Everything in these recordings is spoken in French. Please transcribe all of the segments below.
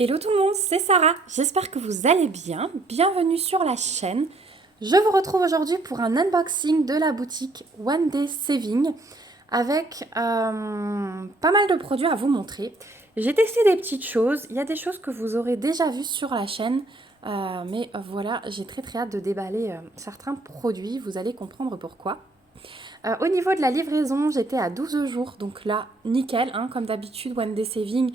Hello tout le monde, c'est Sarah, j'espère que vous allez bien, bienvenue sur la chaîne. Je vous retrouve aujourd'hui pour un unboxing de la boutique One Day Saving avec pas mal de produits à vous montrer. J'ai testé des petites choses, il y a des choses que vous aurez déjà vues sur la chaîne, mais voilà, j'ai très hâte de déballer certains produits, vous allez comprendre pourquoi. Au niveau de la livraison, j'étais à 12 jours, donc là, nickel, hein, comme d'habitude, One Day Saving,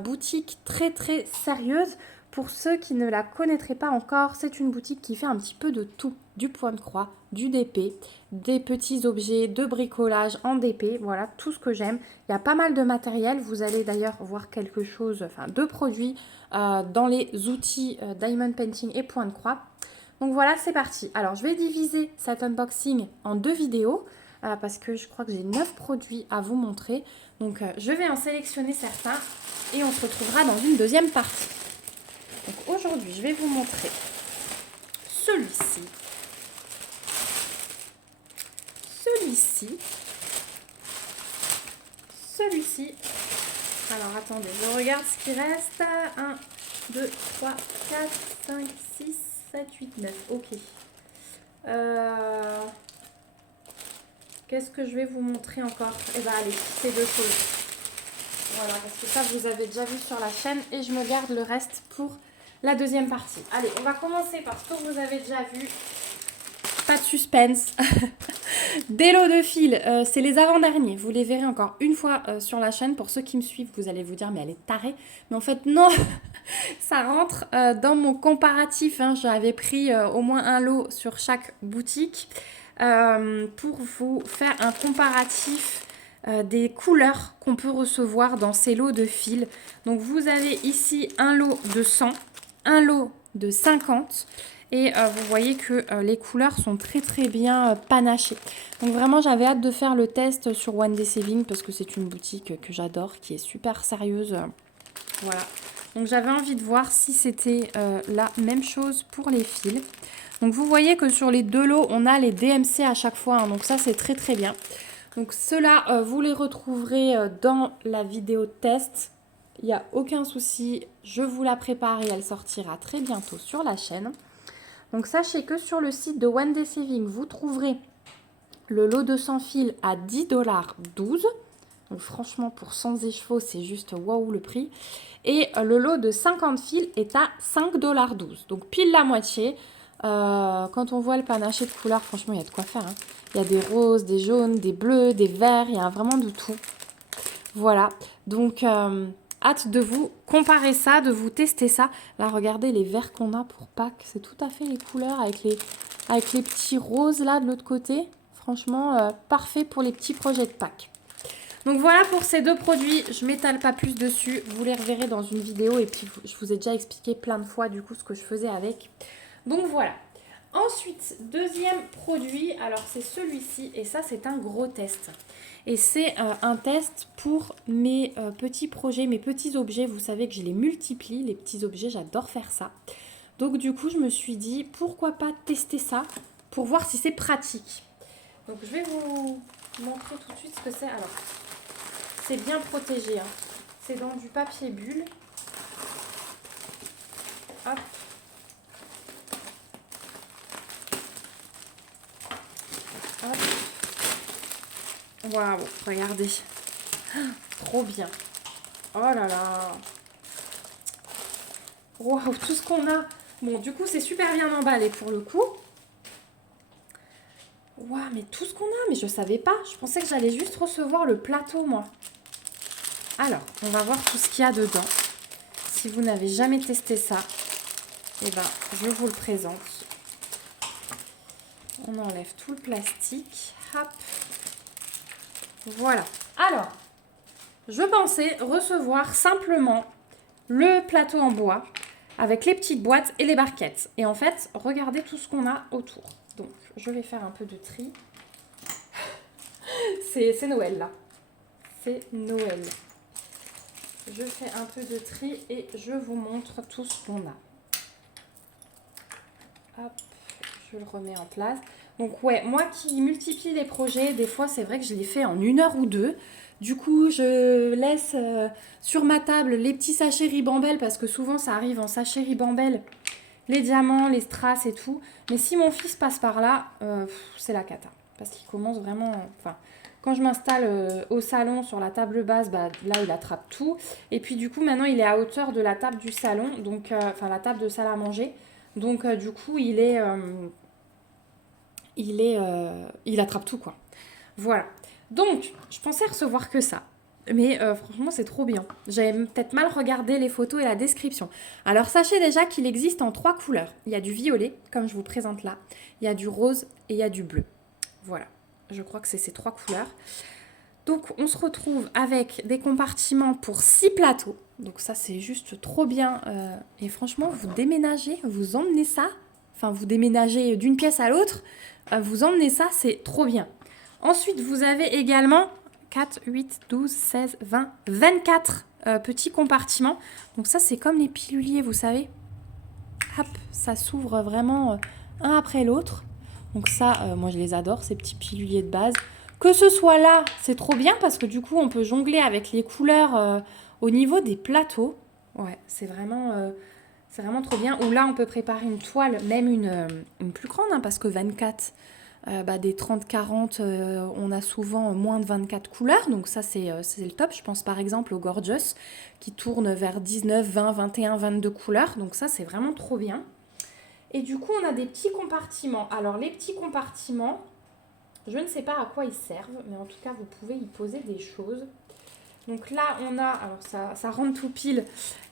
boutique très sérieuse. Pour ceux qui ne la connaîtraient pas encore, c'est une boutique qui fait un petit peu de tout, du point de croix, du DP, des petits objets de bricolage en DP, voilà, tout ce que j'aime. Il y a pas mal de matériel, vous allez d'ailleurs voir quelque chose, enfin deux produits dans les outils Diamond Painting et point de croix. Donc voilà, c'est parti. Alors, je vais diviser cet unboxing en deux vidéos parce que je crois que j'ai 9 produits à vous montrer. Donc, je vais en sélectionner certains et on se retrouvera dans une deuxième partie. Donc, aujourd'hui, je vais vous montrer celui-ci, celui-ci, celui-ci. Alors, attendez, je regarde ce qui reste. 1, 2, 3, 4, 5, 6, 7, 8, 9. Ok. Qu'est-ce que je vais vous montrer encore? Eh bien, allez, ces deux choses. Voilà, parce que ça, vous avez déjà vu sur la chaîne et je me garde le reste pour la deuxième partie. Allez, on va commencer par ce que vous avez déjà vu. Pas de suspense. Des lots de fils, c'est les avant-derniers. Vous les verrez encore une fois sur la chaîne. Pour ceux qui me suivent, vous allez vous dire, mais elle est tarée. Mais en fait, non, ça rentre dans mon comparatif. Hein. J'avais pris au moins un lot sur chaque boutique pour vous faire un comparatif des couleurs qu'on peut recevoir dans ces lots de fils. Donc, vous avez ici un lot de 100, un lot de 50. Et vous voyez que les couleurs sont très bien panachées. Donc vraiment, j'avais hâte de faire le test sur One Day Saving parce que c'est une boutique que j'adore, qui est super sérieuse. Voilà. Donc j'avais envie de voir si c'était la même chose pour les fils. Donc vous voyez que sur les deux lots, on a les DMC à chaque fois. Hein, donc ça, c'est très bien. Donc ceux-là, vous les retrouverez dans la vidéo test. Il n'y a aucun souci. Je vous la prépare et elle sortira très bientôt sur la chaîne. Donc sachez que sur le site de One Day Saving, vous trouverez le lot de 100 fils à 10,12 $. Donc franchement, pour 100 écheveaux, c'est juste waouh le prix. Et le lot de 50 fils est à 5,12 $. Donc pile la moitié. Quand on voit le panaché de couleurs, franchement, il y a de quoi faire. Hein. Il y a des roses, des jaunes, des bleus, des verts, il y a vraiment de tout. Voilà. Donc hâte de vous comparer ça, de vous tester ça. Là, regardez les verts qu'on a pour Pâques. C'est tout à fait les couleurs avec les petits roses là de l'autre côté. Franchement, parfait pour les petits projets de Pâques. Donc voilà pour ces deux produits. Je ne m'étale pas plus dessus. Vous les reverrez dans une vidéo. Et puis, je vous ai déjà expliqué plein de fois du coup ce que je faisais avec. Donc voilà. Ensuite, deuxième produit. Alors, c'est celui-ci. Et ça, c'est un gros test. Et c'est un test pour mes petits projets, mes petits objets. Vous savez que je les multiplie, les petits objets, j'adore faire ça. Donc du coup, je me suis dit, pourquoi pas tester ça pour voir si c'est pratique. Donc je vais vous montrer tout de suite ce que c'est. Alors, c'est bien protégé. Hein. C'est dans du papier bulle. Hop. Hop. Waouh, regardez. Trop bien. Oh là là. Waouh, tout ce qu'on a. Bon, du coup, c'est super bien emballé pour le coup. Waouh, mais tout ce qu'on a, mais je savais pas. Je pensais que j'allais juste recevoir le plateau, moi. Alors, on va voir tout ce qu'il y a dedans. Si vous n'avez jamais testé ça, eh ben, je vous le présente. On enlève tout le plastique. Hop. Voilà. Alors, je pensais recevoir simplement le plateau en bois avec les petites boîtes et les barquettes. Et en fait, regardez tout ce qu'on a autour. Donc, je vais faire un peu de tri. C'est Noël, là. C'est Noël. Je fais un peu de tri et je vous montre tout ce qu'on a. Hop, je le remets en place. Donc ouais, moi qui multiplie les projets, des fois c'est vrai que je les fais en 1 heure ou deux. Du coup, je laisse sur ma table les petits sachets Ribambelle parce que souvent ça arrive en sachet Ribambelle, les diamants, les strass et tout. Mais si mon fils passe par là, c'est la cata. Parce qu'il commence vraiment... Enfin, quand je m'installe au salon sur la table basse, bah, là il attrape tout. Et puis du coup, maintenant il est à hauteur de la table du salon, donc enfin la table de salle à manger. Donc du coup, il attrape tout quoi. Voilà. Donc, je pensais recevoir que ça. Mais franchement, c'est trop bien. J'avais peut-être mal regardé les photos et la description. Alors, sachez déjà qu'il existe en 3 couleurs. Il y a du violet, comme je vous présente là. Il y a du rose et il y a du bleu. Voilà. Je crois que c'est ces 3 couleurs. Donc, on se retrouve avec des compartiments pour 6 plateaux. Donc, ça, c'est juste trop bien. Et franchement, vous déménagez, vous emmenez ça. Enfin, vous déménagez d'une pièce à l'autre. Vous emmenez ça, c'est trop bien. Ensuite, vous avez également 4, 8, 12, 16, 20, 24 petits compartiments. Donc ça, c'est comme les piluliers, vous savez. Hop, ça s'ouvre vraiment un après l'autre. Donc ça, moi, je les adore, ces petits piluliers de base. Que ce soit là, c'est trop bien parce que du coup, on peut jongler avec les couleurs au niveau des plateaux. Ouais, c'est vraiment trop bien. Ou là, on peut préparer une toile, même une plus grande, hein, parce que 24... des 30-40, on a souvent moins de 24 couleurs. Donc ça, c'est le top. Je pense par exemple au Gorgeous qui tourne vers 19, 20, 21, 22 couleurs. Donc ça, c'est vraiment trop bien. Et du coup, on a des petits compartiments. Alors les petits compartiments, je ne sais pas à quoi ils servent, mais en tout cas, vous pouvez y poser des choses. Donc là, on a, alors ça rentre tout pile,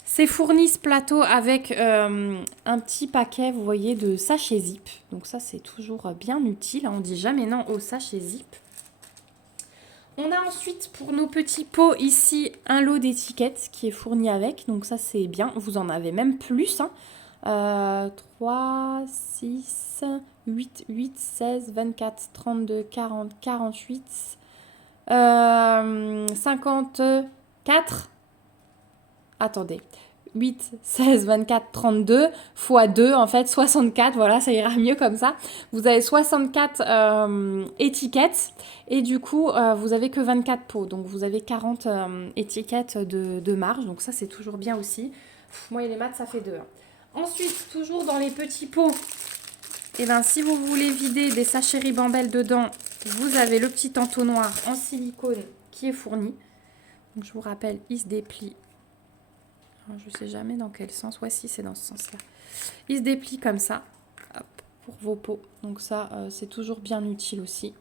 c'est fourni ce plateau avec un petit paquet, vous voyez, de sachets zip. Donc ça, c'est toujours bien utile. On dit jamais non au sachet zip. On a ensuite pour nos petits pots ici un lot d'étiquettes qui est fourni avec. Donc ça, c'est bien. Vous en avez même plus. 3, 6, 8, 8, 16, 24, 32, 40, 48... 54, attendez, 8, 16, 24, 32 fois 2, en fait 64, voilà, ça ira mieux comme ça. Vous avez 64 étiquettes et du coup, vous avez que 24 pots, donc vous avez 40 étiquettes de marge, donc ça c'est toujours bien aussi. Moi et les maths, ça fait 2. Ensuite, toujours dans les petits pots, et ben, si vous voulez vider des sachets Ribambelle dedans, vous avez le petit entonnoir en silicone qui est fourni. Donc, je vous rappelle, il se déplie. Alors, je ne sais jamais dans quel sens. Ouais, si, c'est dans ce sens-là. Il se déplie comme ça, hop, pour vos pots. Donc ça, c'est toujours bien utile aussi.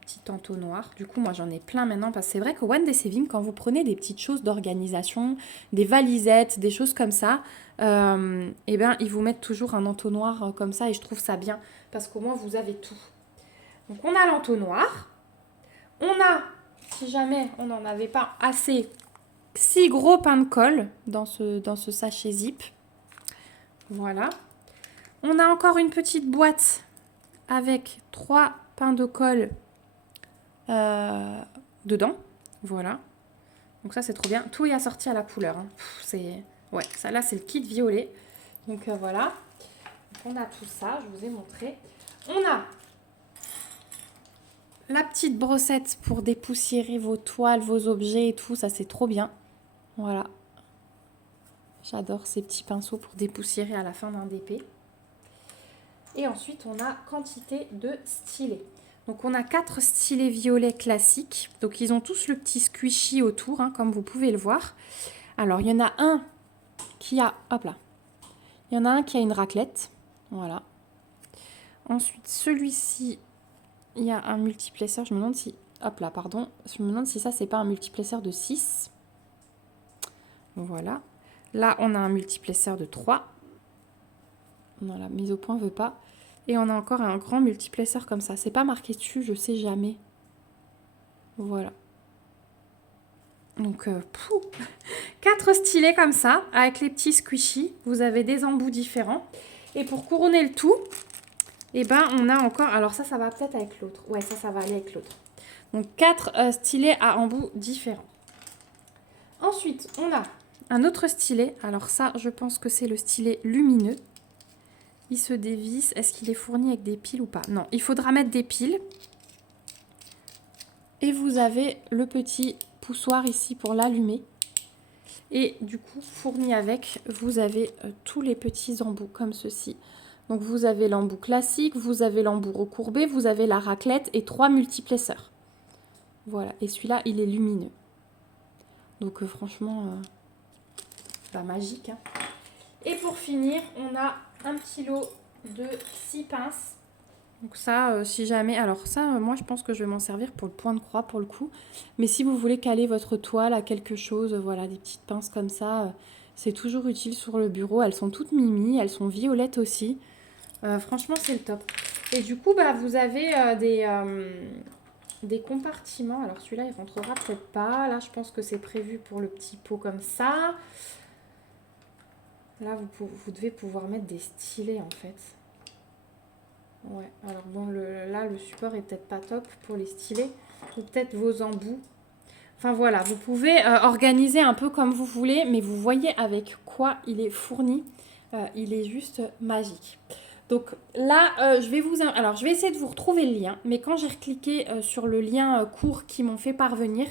Petit entonnoir. Du coup, moi, j'en ai plein maintenant. Parce que c'est vrai que One Day Saving, quand vous prenez des petites choses d'organisation, des valisettes, des choses comme ça, et ben, ils vous mettent toujours un entonnoir comme ça. Et je trouve ça bien. Parce qu'au moins, vous avez tout. Donc, on a l'entonnoir. On a, si jamais on n'en avait pas assez, 6 gros pains de colle dans ce sachet zip. Voilà. On a encore une petite boîte avec 3 pains de colle dedans. Voilà. Donc ça, c'est trop bien. Tout est assorti à la couleur. Hein. Ouais, ça là, c'est le kit violet. Donc voilà. Donc, on a tout ça, je vous ai montré. On a la petite brossette pour dépoussiérer vos toiles, vos objets et tout. Ça, c'est trop bien. Voilà. J'adore ces petits pinceaux pour dépoussiérer à la fin d'un DP. Et ensuite, on a quantité de stylets. Donc, on a 4 stylets violets classiques. Donc, ils ont tous le petit squishy autour, hein, comme vous pouvez le voir. Alors, il y en a un qui a... Hop là. Il y en a un qui a une raclette. Voilà. Ensuite, celui-ci, il y a un multiplesseur. Je me demande si... Hop là, pardon. Je me demande si ça, c'est pas un multiplesseur de 6. Voilà. Là, on a un multiplesseur de 3. Voilà, mise au point veut pas. Et on a encore un grand multiplesseur comme ça. C'est pas marqué dessus, je sais jamais. Voilà. Donc, 4 stylets comme ça, avec les petits squishy. Vous avez des embouts différents. Et pour couronner le tout, eh ben, on a encore... Alors ça va peut-être avec l'autre. Ouais, ça va aller avec l'autre. Donc, 4 stylets à embouts différents. Ensuite, on a un autre stylet. Alors ça, je pense que c'est le stylet lumineux. Il se dévisse. Est-ce qu'il est fourni avec des piles ou pas? Non, il faudra mettre des piles. Et vous avez le petit poussoir ici pour l'allumer. Et du coup, fourni avec, vous avez tous les petits embouts comme ceci. Donc vous avez l'embout classique, vous avez l'embout recourbé, vous avez la raclette et 3 multiplesseurs. Voilà, et celui-là, il est lumineux. Donc franchement, magique. Hein. Et pour finir, on a un petit lot de 6 pinces. Donc ça, si jamais... Alors ça, moi, je pense que je vais m'en servir pour le point de croix, pour le coup. Mais si vous voulez caler votre toile à quelque chose, voilà, des petites pinces comme ça, c'est toujours utile sur le bureau. Elles sont toutes mimi, elles sont violettes aussi. Franchement, c'est le top. Et du coup, vous avez des compartiments. Alors celui-là, il rentrera peut-être pas. Là, je pense que c'est prévu pour le petit pot comme ça. Là, vous devez pouvoir mettre des stylets, en fait. Ouais, alors bon, là, le support est peut-être pas top pour les stylets. Ou peut-être vos embouts. Enfin, voilà, vous pouvez organiser un peu comme vous voulez. Mais vous voyez avec quoi il est fourni. Il est juste magique. Donc là, je vais essayer de vous retrouver le lien. Mais quand j'ai recliqué sur le lien court qu'ils m'ont fait parvenir,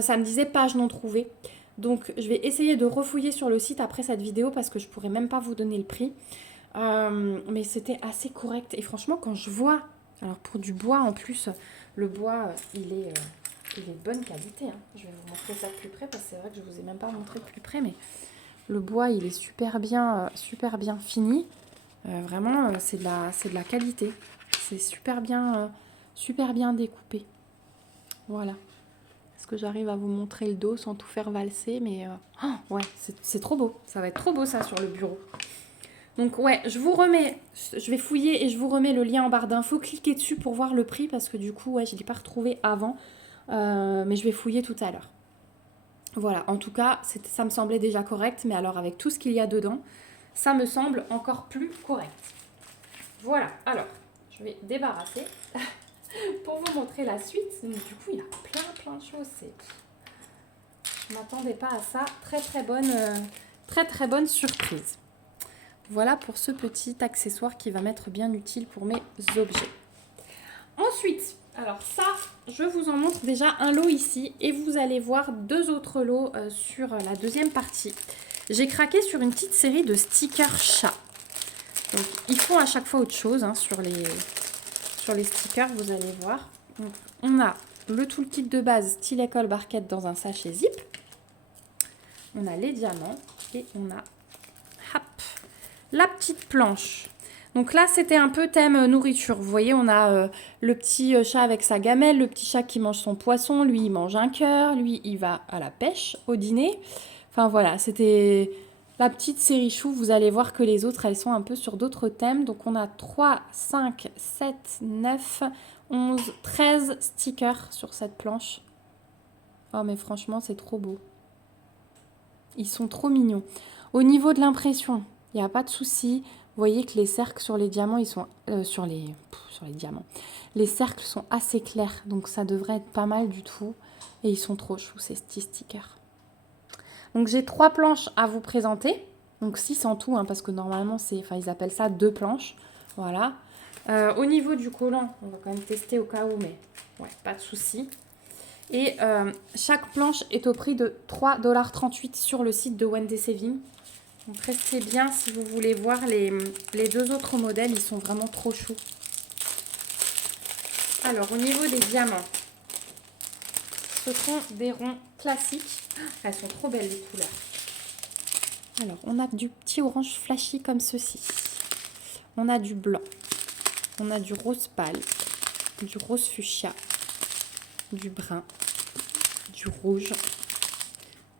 ça me disait page non trouvée. Donc je vais essayer de refouiller sur le site après cette vidéo parce que je pourrais même pas vous donner le prix. Mais c'était assez correct. Et franchement, quand je vois, alors pour du bois en plus, le bois, il est de bonne qualité. Hein. Je vais vous montrer ça de plus près parce que c'est vrai que je vous ai même pas montré de plus près. Mais le bois, il est super bien fini. Vraiment, c'est de la qualité. C'est super bien découpé. Voilà. Est-ce que j'arrive à vous montrer le dos sans tout faire valser? Mais ouais, c'est trop beau. Ça va être trop beau ça sur le bureau. Donc ouais, je vais fouiller et je vous remets le lien en barre d'infos. Cliquez dessus pour voir le prix parce que du coup, ouais, je ne l'ai pas retrouvé avant. Mais je vais fouiller tout à l'heure. Voilà, en tout cas, ça me semblait déjà correct. Mais alors avec tout ce qu'il y a dedans, ça me semble encore plus correct. Voilà, alors, je vais débarrasser pour vous montrer la suite. Donc, du coup, il y a plein de choses. Je ne m'attendais pas à ça. Très bonne surprise. Voilà pour ce petit accessoire qui va m'être bien utile pour mes objets. Ensuite, alors ça, je vous en montre déjà un lot ici et vous allez voir 2 autres lots sur la deuxième partie. J'ai craqué sur une petite série de stickers chats. Donc, ils font à chaque fois autre chose hein, sur les stickers, vous allez voir. Donc, on a le toolkit de base stylet colle barquette dans un sachet zip. On a les diamants et on a la petite planche. Donc là, c'était un peu thème nourriture. Vous voyez, on a le petit chat avec sa gamelle, le petit chat qui mange son poisson. Lui, il mange un cœur. Lui, il va à la pêche au dîner. Enfin, voilà, c'était la petite série chou. Vous allez voir que les autres, elles sont un peu sur d'autres thèmes. Donc, on a 3, 5, 7, 9, 11, 13 stickers sur cette planche. Oh, mais franchement, c'est trop beau. Ils sont trop mignons. Au niveau de l'impression, il n'y a pas de souci. Vous voyez que les cercles sur les diamants, ils sont sur les diamants. Les cercles sont assez clairs, donc ça devrait être pas mal du tout. Et ils sont trop choux, ces petits stickers. Donc j'ai 3 planches à vous présenter. Donc 6 en tout, hein, parce que normalement, ils appellent ça 2 planches. Voilà. Au niveau du collant, on va quand même tester au cas où, mais ouais, pas de souci. Et chaque planche est au prix de 3,38 $ sur le site de Wendy Saving. Donc restez bien si vous voulez voir les 2 autres modèles, ils sont vraiment trop choux. Alors au niveau des diamants, ce sont des ronds classiques. Elles sont trop belles les couleurs. Alors on a du petit orange flashy comme ceci. On a du blanc. On a du rose pâle. Du rose fuchsia. Du brun. Du rouge.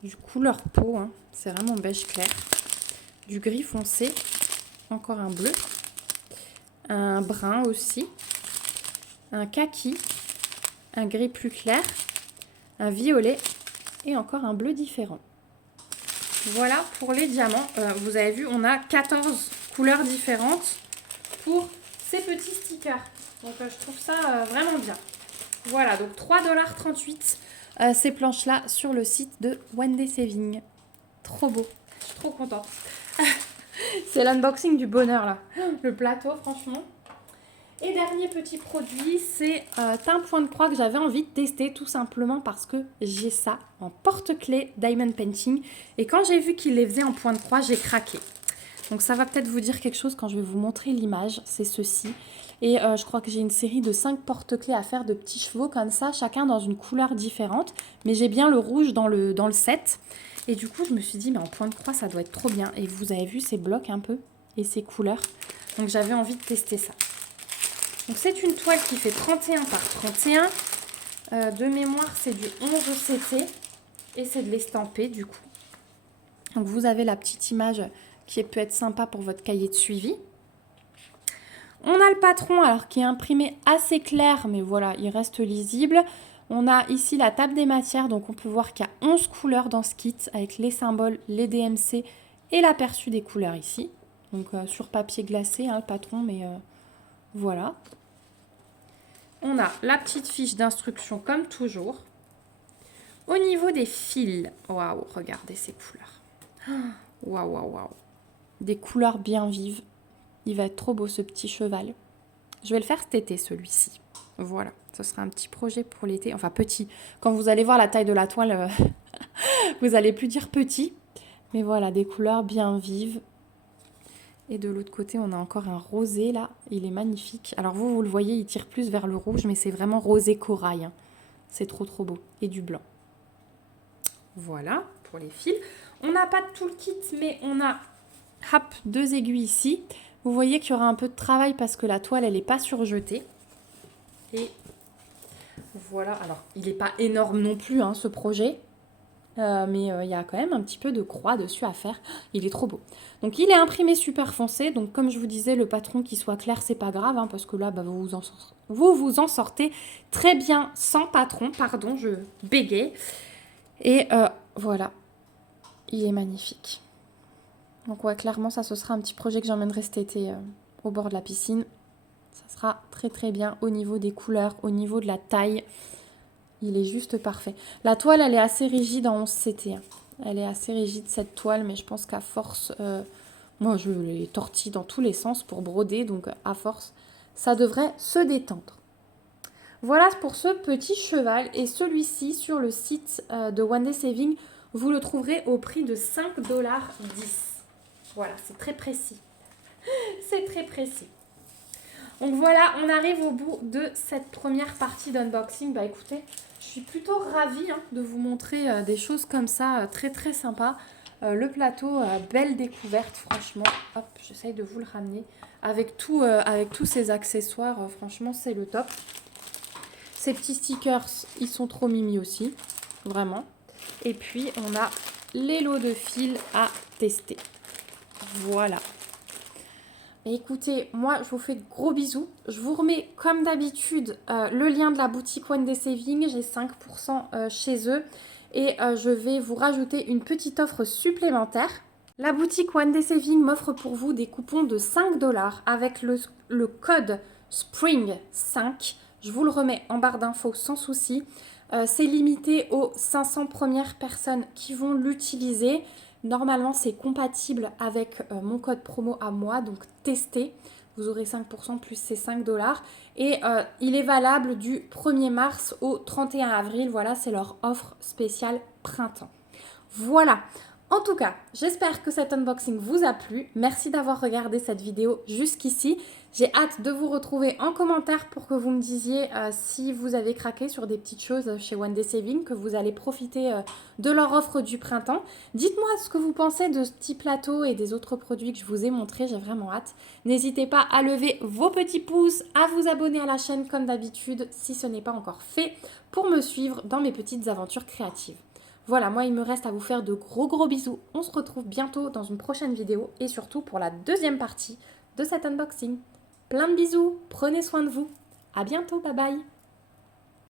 Du couleur peau. Hein. C'est vraiment beige clair. Du gris foncé, encore un bleu, un brun aussi, un kaki, un gris plus clair, un violet et encore un bleu différent. Voilà pour les diamants. Vous avez vu, on a 14 couleurs différentes pour ces petits stickers. Donc je trouve ça vraiment bien. Voilà, donc 3,38 $ ces planches-là sur le site de Wendy Saving. Trop beau, je suis trop contente. C'est l'unboxing du bonheur là. Le plateau, franchement. Et dernier petit produit, c'est un point de croix que j'avais envie de tester tout simplement parce que j'ai ça en porte-clés Diamond Painting. Et quand j'ai vu qu'il les faisait en point de croix, j'ai craqué. Donc ça va peut-être vous dire quelque chose quand je vais vous montrer l'image, c'est ceci. Et je crois que j'ai une série de 5 porte-clés à faire de petits chevaux comme ça, chacun dans une couleur différente. Mais j'ai bien le rouge dans le set. Et du coup, je me suis dit, mais en point de croix, ça doit être trop bien. Et vous avez vu ces blocs un peu et ces couleurs. Donc j'avais envie de tester ça. Donc c'est une toile qui fait 31 par 31. De mémoire, c'est du 11 CT. Et c'est de l'estampé du coup. Donc vous avez la petite image qui peut être sympa pour votre cahier de suivi. On a le patron alors qui est imprimé assez clair, mais voilà, il reste lisible. On a ici la table des matières, donc on peut voir qu'il y a 11 couleurs dans ce kit avec les symboles, les DMC et l'aperçu des couleurs ici. Donc sur papier glacé, hein, le patron, mais voilà. On a la petite fiche d'instruction comme toujours. Au niveau des fils, waouh, regardez ces couleurs. Waouh, waouh, waouh. Des couleurs bien vives. Il va être trop beau ce petit cheval. Je vais le faire cet été celui-ci. Voilà, ce sera un petit projet pour l'été. Enfin petit, quand vous allez voir la taille de la toile, vous allez plus dire petit. Mais voilà, des couleurs bien vives. Et de l'autre côté, on a encore un rosé là. Il est magnifique. Alors vous le voyez, il tire plus vers le rouge, mais c'est vraiment rosé corail. Hein. C'est trop trop beau. Et du blanc. Voilà, pour les fils. On n'a pas tout le kit, mais on a hop, 2 aiguilles ici. Vous voyez qu'il y aura un peu de travail parce que la toile, elle n'est pas surjetée. Et voilà, alors il n'est pas énorme non plus hein, ce projet. Mais il y a quand même un petit peu de croix dessus à faire. Il est trop beau. Donc il est imprimé super foncé. Donc comme je vous disais, le patron qui soit clair, c'est pas grave. Hein, parce que là, bah, vous vous en sortez très bien sans patron. Pardon, je bégaye. Et voilà, il est magnifique. Donc ouais, clairement, ça, ce sera un petit projet que j'emmènerai cet été au bord de la piscine. Ça sera très très bien au niveau des couleurs, au niveau de la taille. Il est juste parfait. La toile, elle est assez rigide en 11 CT. Hein. Elle est assez rigide, cette toile, mais je pense qu'à force... moi, je les tortille dans tous les sens pour broder, donc à force, ça devrait se détendre. Voilà pour ce petit cheval. Et celui-ci, sur le site de One Day Saving, vous le trouverez au prix de 5,10 $. Voilà, c'est très précis. C'est très précis. Donc voilà, on arrive au bout de cette première partie d'unboxing. Bah écoutez, je suis plutôt ravie hein, de vous montrer des choses comme ça, très très sympa. Le plateau, belle découverte, franchement. Hop, j'essaye de vous le ramener. Avec tous ces accessoires, franchement, c'est le top. Ces petits stickers, ils sont trop mimi aussi, vraiment. Et puis, on a les lots de fils à tester. Voilà. Et écoutez, moi, je vous fais de gros bisous. Je vous remets, comme d'habitude, le lien de la boutique One Day Saving. J'ai 5% chez eux. Et je vais vous rajouter une petite offre supplémentaire. La boutique One Day Saving m'offre pour vous des coupons de 5 $ avec le code SPRING5. Je vous le remets en barre d'infos sans souci. C'est limité aux 500 premières personnes qui vont l'utiliser. Normalement, c'est compatible avec mon code promo à moi, donc testez. Vous aurez 5% plus ces 5 $. Et il est valable du 1er mars au 31 avril. Voilà, c'est leur offre spéciale printemps. Voilà. En tout cas, j'espère que cet unboxing vous a plu. Merci d'avoir regardé cette vidéo jusqu'ici. J'ai hâte de vous retrouver en commentaire pour que vous me disiez si vous avez craqué sur des petites choses chez One Day Saving, que vous allez profiter de leur offre du printemps. Dites-moi ce que vous pensez de ce petit plateau et des autres produits que je vous ai montrés. J'ai vraiment hâte. N'hésitez pas à lever vos petits pouces, à vous abonner à la chaîne comme d'habitude si ce n'est pas encore fait, pour me suivre dans mes petites aventures créatives. Voilà, moi il me reste à vous faire de gros bisous. On se retrouve bientôt dans une prochaine vidéo et surtout pour la deuxième partie de cet unboxing. Plein de bisous, prenez soin de vous. À bientôt, bye bye.